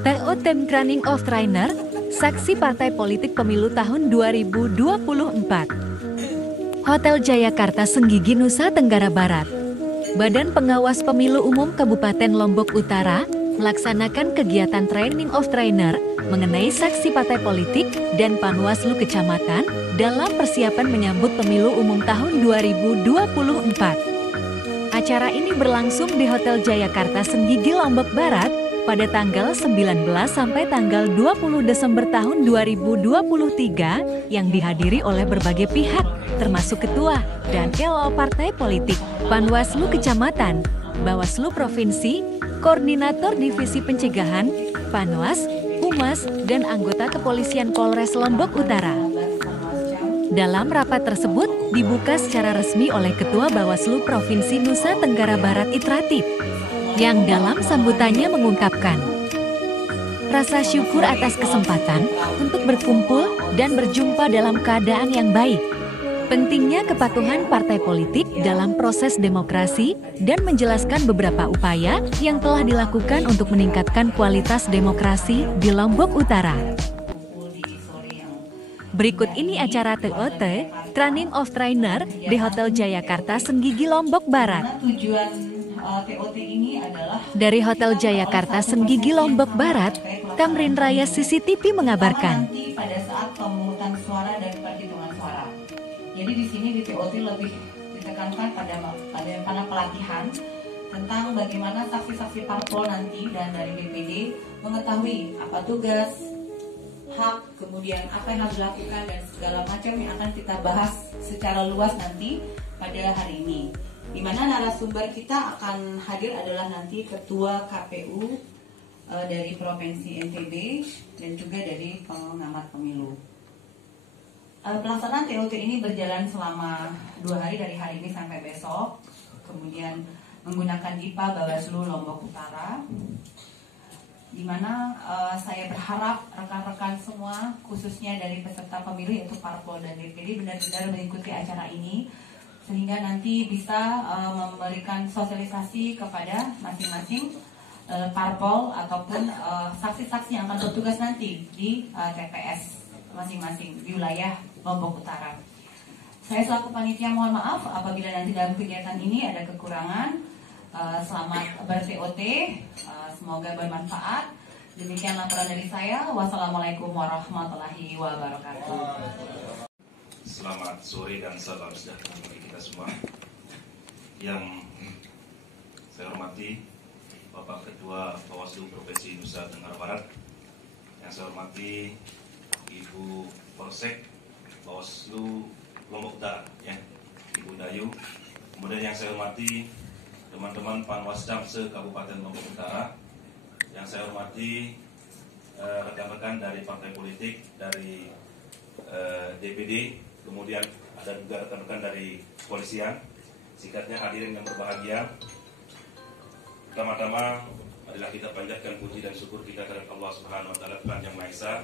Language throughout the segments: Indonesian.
Theo Tem Kraning of Trainer, saksi partai politik pemilu tahun 2024. Hotel Jayakarta Senggigi, Nusa Tenggara Barat. Badan Pengawas Pemilu Umum Kabupaten Lombok Utara melaksanakan kegiatan Training of Trainer mengenai saksi partai politik dan Panwaslu Kecamatan dalam persiapan menyambut pemilu umum tahun 2024. Acara ini berlangsung di Hotel Jayakarta Senggigi, Lombok Barat pada tanggal 19 sampai tanggal 20 Desember tahun 2023 yang dihadiri oleh berbagai pihak termasuk ketua dan LO partai politik, Panwaslu Kecamatan, Bawaslu Provinsi, Koordinator Divisi Pencegahan, Panwas, Humas, dan anggota Kepolisian Polres Lombok Utara. Dalam rapat tersebut dibuka secara resmi oleh Ketua Bawaslu Provinsi Nusa Tenggara Barat Itratif, yang dalam sambutannya mengungkapkan rasa syukur atas kesempatan untuk berkumpul dan berjumpa dalam keadaan yang baik. Pentingnya kepatuhan partai politik dalam proses demokrasi dan menjelaskan beberapa upaya yang telah dilakukan untuk meningkatkan kualitas demokrasi di Lombok Utara. Berikut ini acara TOT, Training of Trainer di Hotel Jayakarta Senggigi, Lombok Barat. TOT ini adalah dari Hotel Jayakarta Senggigi, Lombok Barat, Tamrin Raya CCTV mengabarkan. Nanti pada saat pemungutan suara dan perhitungan suara. Jadi di sini di TOT lebih ditekankan pada pelatihan tentang bagaimana saksi-saksi parpol nanti dan dari DPD mengetahui apa tugas, hak, kemudian apa yang harus dilakukan dan segala macam yang akan kita bahas secara luas nanti pada hari ini. Di mana narasumber kita akan hadir adalah nanti Ketua KPU dari Provinsi NTB dan juga dari pengamat pemilu. Pelaksanaan TOT ini berjalan selama 2 hari dari hari ini sampai besok. Kemudian menggunakan IPA Bawaslu Lombok Utara. Di mana saya berharap rekan-rekan semua, khususnya dari peserta pemilu yaitu parpol dan DPD, benar-benar mengikuti acara ini sehingga nanti bisa memberikan sosialisasi kepada masing-masing parpol ataupun saksi-saksi yang akan bertugas nanti di TPS masing-masing di wilayah Lombok Utara. Saya selaku panitia mohon maaf apabila nanti dalam kegiatan ini ada kekurangan. Selamat ber-TOT, semoga bermanfaat. Demikian laporan dari saya. Wassalamualaikum warahmatullahi wabarakatuh. Selamat sore dan salam sejahtera bagi kita semua. Yang saya hormati Bapak Ketua Bawaslu Provinsi Nusa Tenggara Barat, yang saya hormati Ibu Polsek Bawaslu Lombok Utara, ya, Ibu Dayu. Kemudian yang saya hormati teman-teman Panwascam se-Kabupaten Lombok Utara, yang saya hormati rekan-rekan dari partai politik, dari DPD, kemudian ada juga rekan-rekan dari kepolisian. Singkatnya hadirin yang berbahagia, pertama-tama adalah kita panjatkan puji dan syukur kita kepada Allah Subhanahu wa Ta'ala, Tuhan Yang Maha Esa,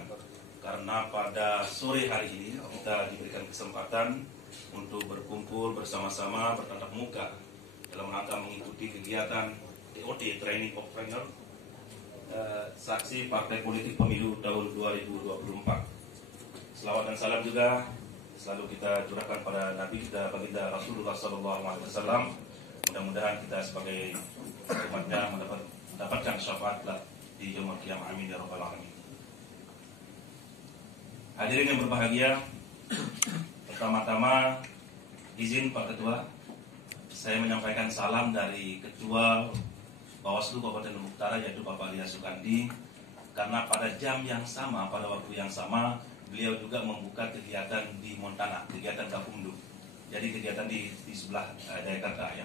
karena pada sore hari ini kita diberikan kesempatan untuk berkumpul bersama-sama bertatap muka dalam rangka mengikuti kegiatan TOT, Training of Trainer, saksi partai politik pemilu tahun 2024. Selawat dan salam juga selalu kita curahkan pada Nabi kita, baginda Rasulullah SAW. Mudah-mudahan kita sebagai umatnya mendapatkan syafaat di yaumul qiyamah. Amin ya rabbal alamin. Hadirin yang berbahagia, pertama-tama izin Pak Ketua, saya menyampaikan salam dari Ketua Bawaslu Kabupaten Lombok Utara yaitu Bapak Lia Sukandi, karena pada jam yang sama, pada waktu yang sama beliau juga membuka kegiatan di Montana, kegiatan Gakumdu. Jadi kegiatan di sebelah Jayakarta, ya.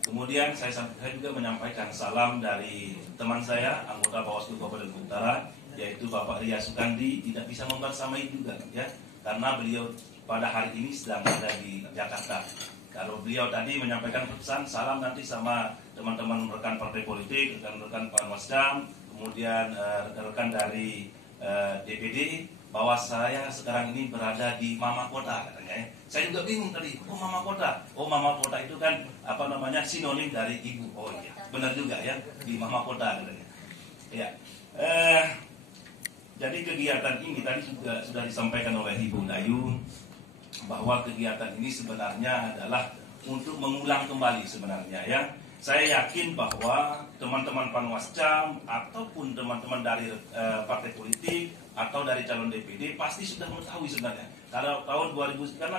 Kemudian saya juga menyampaikan salam dari teman saya, anggota Bawaslu Kabupaten Lombok Utara, yaitu Bapak Lia Sukandi, tidak bisa membersamai juga, ya, karena beliau pada hari ini sedang ada di Jakarta. Kalau beliau tadi menyampaikan pesan salam nanti sama teman-teman rekan partai politik, rekan-rekan Panwascam, kemudian rekan-rekan dari DPD, bahwa saya sekarang ini berada di Mama Kota katanya. Saya juga bingung tadi, Mama Kota? Mama Kota itu kan sinonim dari ibu. Oh iya, benar juga ya, di Mama Kota katanya. Ya, jadi kegiatan ini tadi juga sudah disampaikan oleh Ibu Dayu bahwa kegiatan ini sebenarnya adalah untuk mengulang kembali sebenarnya ya. Saya yakin bahwa teman-teman Panwascam ataupun teman-teman dari partai politik atau dari calon DPD pasti sudah mengetahui sebenarnya. Kalau tahun 2000 karena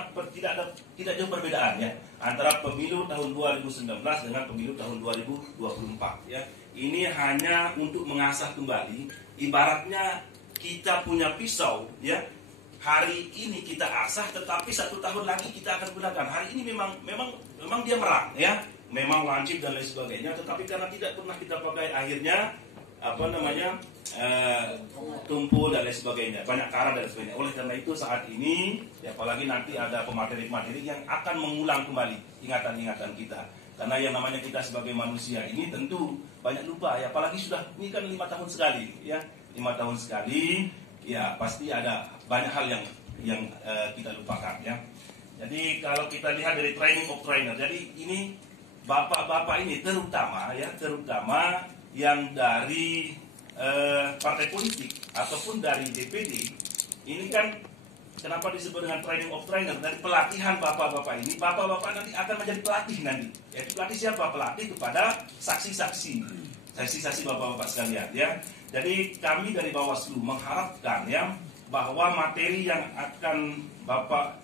tidak jauh perbedaan ya antara pemilu tahun 2019 dengan pemilu tahun 2024 ya. Ini hanya untuk mengasah kembali, ibaratnya kita punya pisau ya. Hari ini kita asah, tetapi 1 tahun lagi kita akan gunakan. Hari ini memang dia merang ya. Memang lancip dan lain sebagainya, tetapi karena tidak pernah kita pakai, akhirnya tumpul dan lain sebagainya, banyak karat dan sebagainya. Oleh karena itu saat ini, ya, apalagi nanti ada pemateri-pemateri yang akan mengulang kembali ingatan-ingatan kita. Karena yang namanya kita sebagai manusia ini tentu banyak lupa, ya, apalagi sudah ini kan 5 tahun sekali, ya, 5 tahun sekali, ya pasti ada banyak hal yang kita lupakan, ya. Jadi kalau kita lihat dari training of trainer, jadi ini bapak-bapak ini terutama yang dari partai politik ataupun dari DPD, ini kan kenapa disebut dengan training of trainer, dari pelatihan bapak-bapak ini. Bapak-bapak nanti akan menjadi pelatih nanti. Yaitu pelatih siapa? Pelatih kepada saksi-saksi bapak-bapak sekalian ya. Jadi kami dari Bawaslu mengharapkan ya bahwa materi yang akan Bapak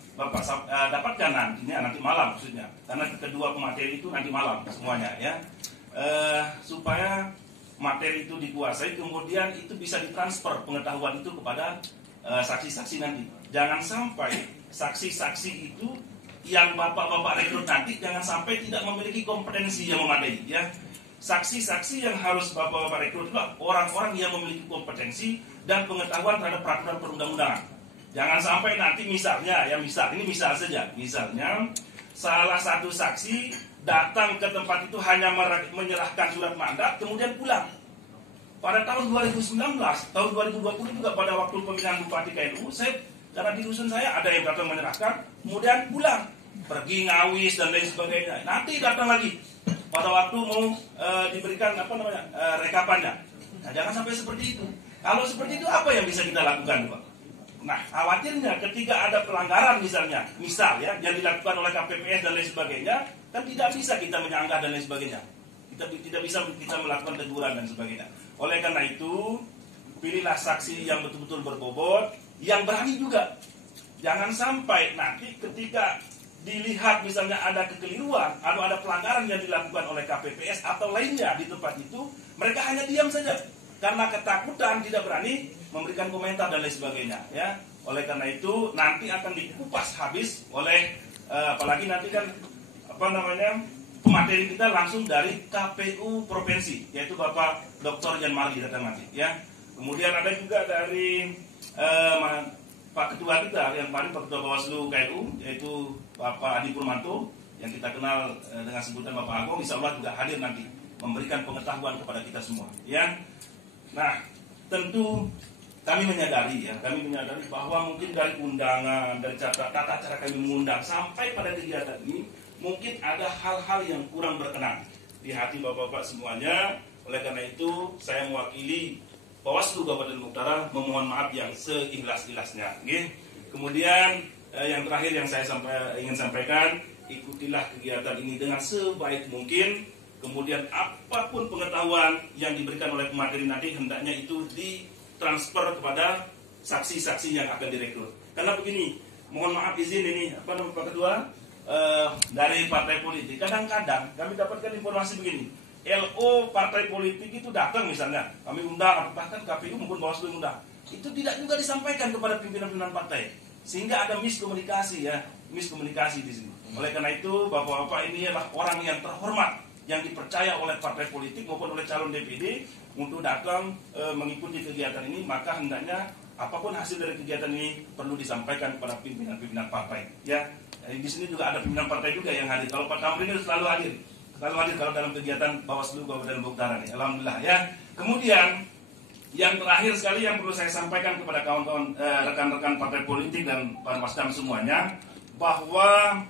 dapatkan nanti malam maksudnya, karena kedua pemateri itu nanti malam semuanya ya, supaya materi itu dikuasai, kemudian itu bisa ditransfer pengetahuan itu kepada saksi-saksi nanti. Jangan sampai saksi-saksi itu yang bapak-bapak rekrut nanti jangan sampai tidak memiliki kompetensi yang memadai ya. Saksi-saksi yang harus bapak-bapak rekrut adalah orang-orang yang memiliki kompetensi dan pengetahuan terhadap peraturan perundang-undangan. Jangan sampai nanti misalnya salah satu saksi datang ke tempat itu hanya menyerahkan surat mandat kemudian pulang. Pada tahun 2019, tahun 2020 juga pada waktu pemilihan Bupati KNU, karena di dusun saya ada yang datang menyerahkan kemudian pulang, pergi ngawis dan lain sebagainya. Nanti datang lagi pada waktu mau diberikan rekapannya. Nah, jangan sampai seperti itu. Kalau seperti itu apa yang bisa kita lakukan, Pak? Nah, khawatirnya ketika ada pelanggaran misal ya, yang dilakukan oleh KPPS dan lain sebagainya, kan tidak bisa kita menyanggah dan lain sebagainya. Kita tidak bisa kita melakukan teguran dan sebagainya. Oleh karena itu, pilihlah saksi yang betul-betul berbobot, yang berani juga. Jangan sampai nanti ketika dilihat misalnya ada kekeliruan atau ada pelanggaran yang dilakukan oleh KPPS atau lainnya di tempat itu, mereka hanya diam saja karena ketakutan, tidak berani memberikan komentar dan lain sebagainya ya. Oleh karena itu nanti akan dikupas habis oleh apalagi nanti kan pemateri kita langsung dari KPU provinsi, yaitu Bapak Dr. Jan Marli datang nanti ya. Kemudian ada juga dari Pak Ketua kita yang paling Pak Ketua Bawaslu KNU, yaitu Bapak Adi Purmanto yang kita kenal dengan sebutan Bapak Agung, insya Allah juga hadir nanti memberikan pengetahuan kepada kita semua ya. Nah, tentu kami menyadari bahwa mungkin dari undangan, dari tata cara kami mengundang sampai pada kegiatan ini mungkin ada hal-hal yang kurang berkenan di hati bapak-bapak semuanya. Oleh karena itu saya mewakili Bawaslu Kabupaten Utara memohon maaf yang seikhlas-ikhlasnya. Kemudian yang terakhir yang saya ingin sampaikan, ikutilah kegiatan ini dengan sebaik mungkin. Kemudian apapun pengetahuan yang diberikan oleh pemateri nanti hendaknya itu ditransfer kepada saksi-saksi yang akan direkrut. Karena begini, mohon maaf izin ini Pak Ketua, dari partai politik kadang-kadang kami dapatkan informasi begini, LO partai politik itu datang misalnya, kami undang, bahkan KPU maupun Bawaslu undang, itu tidak juga disampaikan kepada pimpinan-pimpinan partai, sehingga ada miskomunikasi di sini. Oleh karena itu bapak-bapak ini adalah orang yang terhormat, yang dipercaya oleh partai politik maupun oleh calon DPD untuk datang mengikuti kegiatan ini, maka hendaknya apapun hasil dari kegiatan ini perlu disampaikan kepada pimpinan-pimpinan partai. Ya, di sini juga ada pimpinan partai juga yang hadir. Kalau Pak Tamrin itu selalu hadir kalau dalam kegiatan Bawaslu Kabupaten Utara ini. Alhamdulillah ya. Kemudian yang terakhir sekali yang perlu saya sampaikan kepada kawan-kawan rekan-rekan partai politik dan Panwascam semuanya, bahwa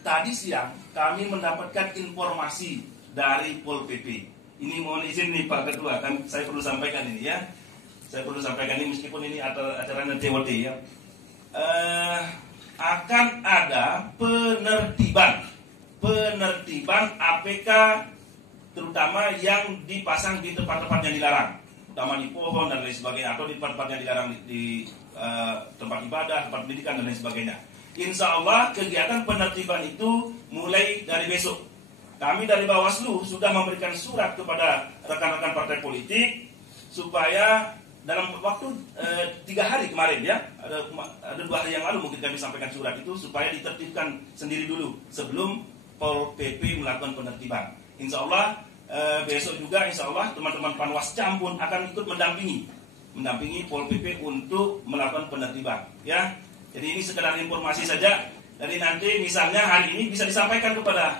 tadi siang kami mendapatkan informasi dari Pol PP Ini mohon izin nih Pak Ketua, kan saya perlu sampaikan ini ya. Saya perlu sampaikan ini meskipun ini acaranya TOT ya. Akan ada penertiban APK terutama yang dipasang di tempat-tempat yang dilarang, utama di pohon dan lain sebagainya, atau di tempat-tempat yang dilarang di tempat ibadah, tempat pendidikan dan lain sebagainya. Insya Allah kegiatan penertiban itu mulai dari besok. Kami dari Bawaslu sudah memberikan surat kepada rekan-rekan partai politik supaya dalam waktu 3 hari kemarin ya, ada 2 hari yang lalu mungkin kami sampaikan surat itu supaya ditertibkan sendiri dulu sebelum Pol PP melakukan penertiban. Insya Allah besok juga insya Allah teman-teman Panwascam pun akan ikut mendampingi Pol PP untuk melakukan penertiban ya. Jadi ini sekedar informasi saja. Jadi nanti misalnya hari ini bisa disampaikan kepada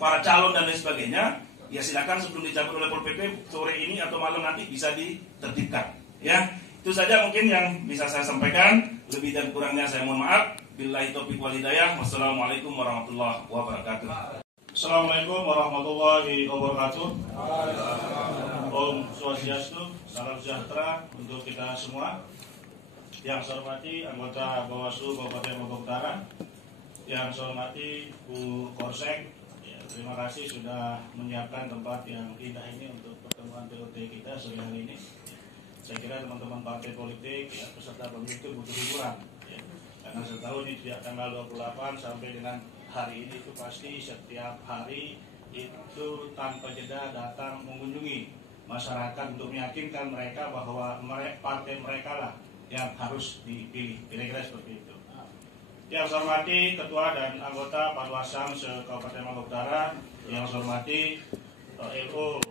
para calon dan lain sebagainya. Ya silakan sebelum dicabut oleh Pol PP sore ini atau malam nanti bisa ditertibkan. Ya itu saja mungkin yang bisa saya sampaikan. Lebih dan kurangnya saya mohon maaf. Billahi taufiq wal hidayah. Wassalamualaikum warahmatullahi wabarakatuh. Assalamualaikum warahmatullahi wabarakatuh. Om Swastiastu, salam sejahtera untuk kita semua. Yang saya hormati anggota Bawaslu Kabupaten Lombok Utara, yang saya hormati Bu Korsek, ya, terima kasih sudah menyiapkan tempat yang indah ini untuk pertemuan TOT kita sore hari ini. Saya kira teman-teman partai politik, ya, peserta pemilu itu butuh hiburan, ya. Karena setahun ini sejak tanggal 28 sampai dengan hari ini itu pasti setiap hari itu tanpa jeda datang mengunjungi masyarakat untuk meyakinkan mereka bahwa partai mereka lah yang harus dipilih, kira-kira seperti itu. Yang saya hormati Ketua dan anggota Panwascam se-Kabupaten Lombok Utara, yang saya hormati LO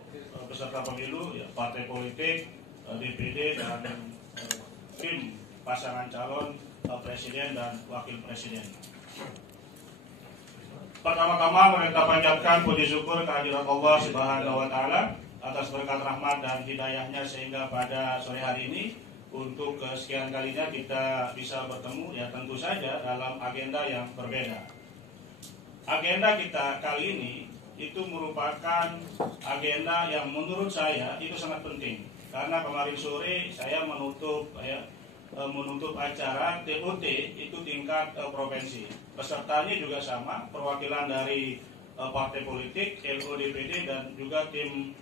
peserta pemilu, ya, partai politik, DPD dan tim pasangan calon presiden dan wakil presiden. Pertama-tama mereka panjatkan puji syukur kehadirat Allah Subhanahu wa Ta'ala atas berkat rahmat dan hidayahnya sehingga pada sore hari ini untuk kesekian kalinya kita bisa bertemu, ya tentu saja dalam agenda yang berbeda. Agenda kita kali ini itu merupakan agenda yang menurut saya itu sangat penting. Karena kemarin sore saya menutup acara TOT itu tingkat provinsi. Pesertanya juga sama, perwakilan dari partai politik, LO, DPD dan juga tim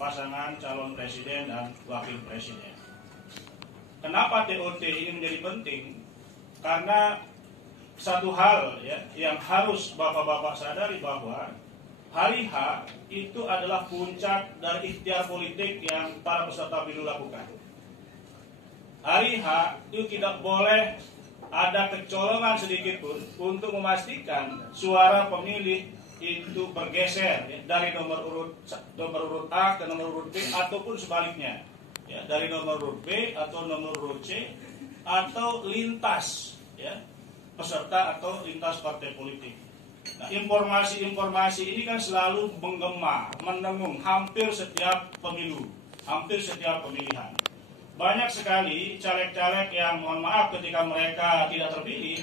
pasangan calon presiden dan wakil presiden. Kenapa TOT ini menjadi penting? Karena satu hal ya yang harus bapak-bapak sadari bahwa hari H itu adalah puncak dari ikhtiar politik yang para peserta pemilu lakukan. Hari H itu tidak boleh ada kecolongan sedikit pun untuk memastikan suara pemilih itu bergeser ya, dari nomor urut A ke nomor urut B ataupun sebaliknya. Ya, dari nomor urut B atau nomor urut C atau lintas ya, peserta atau lintas partai politik. Nah, informasi ini kan selalu menggema, mendengung hampir setiap pemilu, hampir setiap pemilihan. Banyak sekali caleg-caleg yang mohon maaf ketika mereka tidak terpilih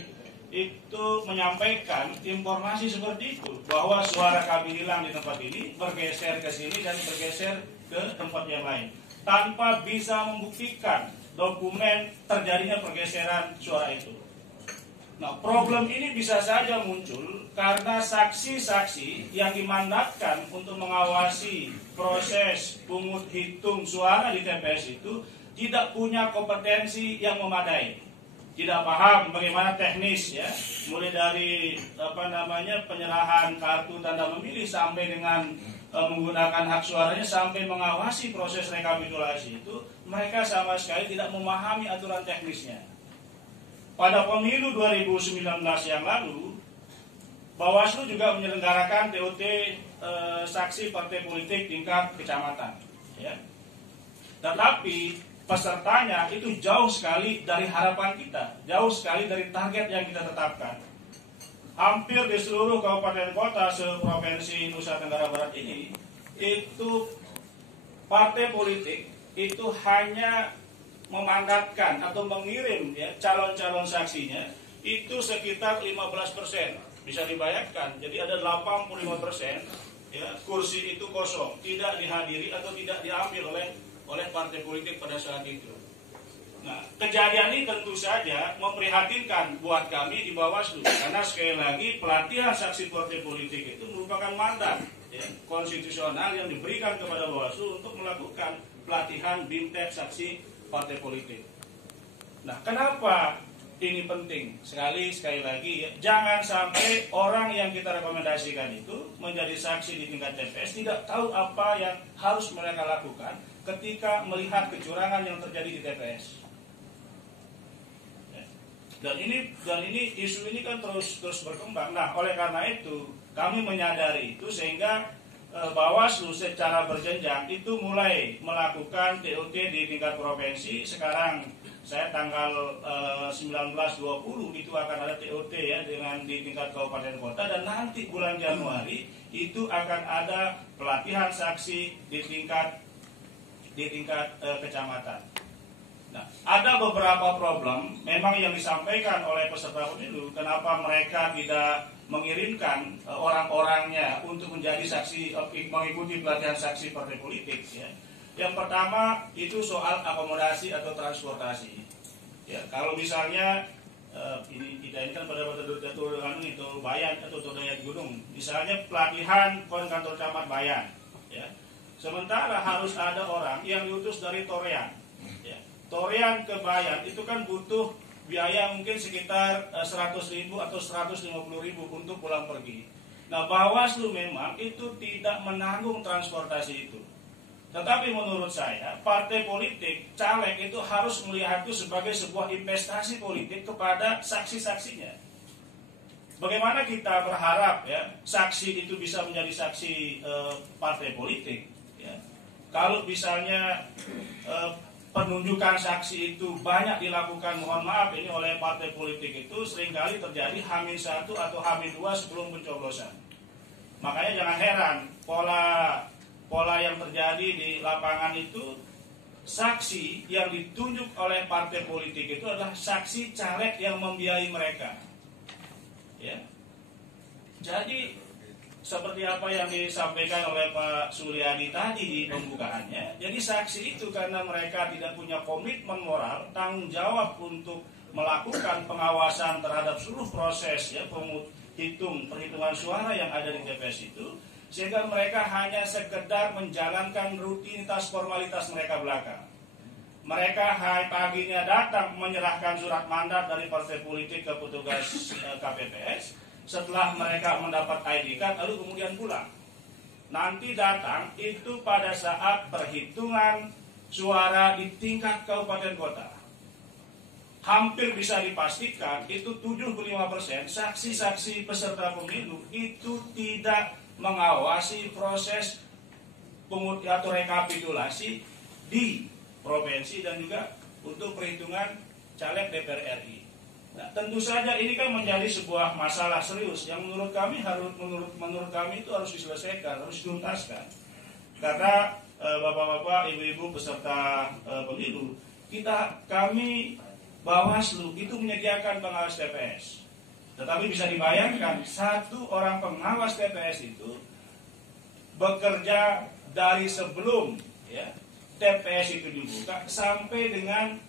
itu menyampaikan informasi seperti itu, bahwa suara kami hilang di tempat ini, bergeser ke sini dan bergeser ke tempat yang lain, tanpa bisa membuktikan dokumen terjadinya pergeseran suara itu. Nah, problem ini bisa saja muncul karena saksi-saksi yang dimandatkan untuk mengawasi proses pungut hitung suara di TPS itu tidak punya kompetensi yang memadai, tidak paham bagaimana teknis ya, mulai dari penyerahan kartu tanda memilih sampai dengan menggunakan hak suaranya sampai mengawasi proses rekapitulasi itu, mereka sama sekali tidak memahami aturan teknisnya. Pada pemilu 2019 yang lalu, Bawaslu juga menyelenggarakan TOT saksi partai politik tingkat kecamatan. Ya. Tetapi pesertanya itu jauh sekali dari harapan kita, jauh sekali dari target yang kita tetapkan. Hampir di seluruh kabupaten kota se-Provinsi Nusa Tenggara Barat ini, itu partai politik itu hanya memandatkan atau mengirim ya, calon-calon saksinya itu sekitar 15%. Bisa dibayangkan, jadi ada 85% ya, kursi itu kosong, tidak dihadiri atau tidak diambil oleh partai politik pada saat itu. Nah, kejadian ini tentu saja memprihatinkan buat kami di Bawaslu, karena sekali lagi pelatihan saksi partai politik itu merupakan mandat ya, konstitusional yang diberikan kepada Bawaslu untuk melakukan pelatihan BIMTEK saksi partai politik. Nah, kenapa ini penting? Sekali lagi ya, jangan sampai orang yang kita rekomendasikan itu menjadi saksi di tingkat TPS tidak tahu apa yang harus mereka lakukan ketika melihat kecurangan yang terjadi di TPS. Dan ini isu ini kan terus berkembang. Nah, oleh karena itu kami menyadari itu sehingga Bawaslu secara berjenjang itu mulai melakukan TOT di tingkat provinsi. Sekarang saya tanggal 19-20 itu akan ada TOT ya dengan di tingkat kabupaten kota, dan nanti bulan Januari itu akan ada pelatihan saksi di tingkat kecamatan. Nah, ada beberapa problem memang yang disampaikan oleh peserta pemilu, kenapa mereka tidak mengirimkan orang-orangnya untuk menjadi saksi, mengikuti pelatihan saksi partai politik ya. Yang pertama itu soal akomodasi atau transportasi. Ya, kalau misalnya ini kan pada itu Bayan atau Dayat Gunung, misalnya pelatihan kantor camat Bayan, ya. Sementara harus ada orang yang diutus dari Torean. Ya. Torean ke Bayan itu kan butuh biaya mungkin sekitar 100.000 atau 150.000 untuk pulang pergi. Nah, Bawaslu memang itu tidak menanggung transportasi itu. Tetapi menurut saya, partai politik, caleg itu harus melihat itu sebagai sebuah investasi politik kepada saksi-saksinya. Bagaimana kita berharap ya saksi itu bisa menjadi saksi partai politik? Ya. Kalau misalnya penunjukan saksi itu banyak dilakukan, mohon maaf ini oleh partai politik itu seringkali terjadi H-1 atau H-2 sebelum pencoblosan. Makanya jangan heran pola yang terjadi di lapangan itu, saksi yang ditunjuk oleh partai politik itu adalah saksi caleg yang membiayai mereka. Ya. Jadi seperti apa yang disampaikan oleh Pak Suryadi tadi di pembukaannya, jadi saksi itu karena mereka tidak punya komitmen moral, tanggung jawab untuk melakukan pengawasan terhadap seluruh proses ya perhitungan suara yang ada di TPS itu, sehingga mereka hanya sekedar menjalankan rutinitas formalitas mereka belaka. Mereka paginya datang menyerahkan surat mandat dari partai politik ke petugas KPPS. Setelah mereka mendapat ID card, lalu kemudian pulang. Nanti datang itu pada saat perhitungan suara di tingkat kabupaten kota. Hampir bisa dipastikan itu 75% saksi-saksi peserta pemilu itu tidak mengawasi proses atau rekapitulasi di provinsi dan juga untuk perhitungan caleg DPR RI. Nah, tentu saja ini kan menjadi sebuah masalah serius yang menurut kami itu harus diselesaikan, harus dituntaskan. Karena bapak-bapak, ibu-ibu peserta pemilu, kami Bawaslu itu menyediakan pengawas TPS. Tetapi bisa dibayangkan satu orang pengawas TPS itu bekerja dari sebelum ya, TPS itu dibuka sampai dengan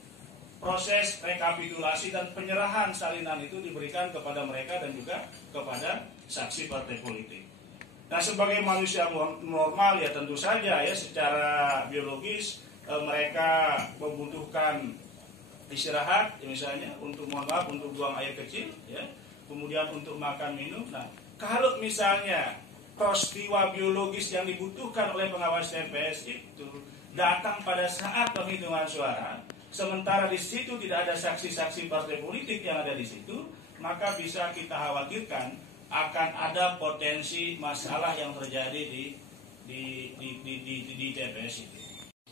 proses rekapitulasi dan penyerahan salinan itu diberikan kepada mereka dan juga kepada saksi partai politik. Nah, sebagai manusia normal ya tentu saja ya secara biologis mereka membutuhkan istirahat ya, misalnya untuk untuk buang air kecil ya, kemudian untuk makan minum. Nah, kalau misalnya peristiwa biologis yang dibutuhkan oleh pengawas TPS itu datang pada saat penghitungan suara, sementara di situ tidak ada saksi-saksi partai politik yang ada di situ, maka bisa kita khawatirkan akan ada potensi masalah yang terjadi di TPS itu.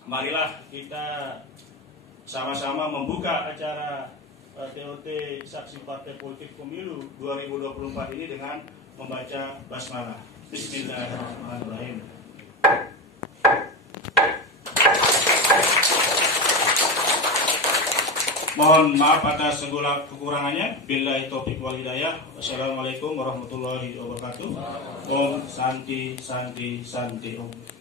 Marilah kita sama-sama membuka acara TOT Saksi Partai Politik Pemilu 2024 ini dengan membaca basmalah. Bismillahirrahmanirrahim. Mohon maaf atas segala kekurangannya. Billahi taufiq wal hidayah. Wassalamualaikum warahmatullahi wabarakatuh. Om Santi Santi Santi Om.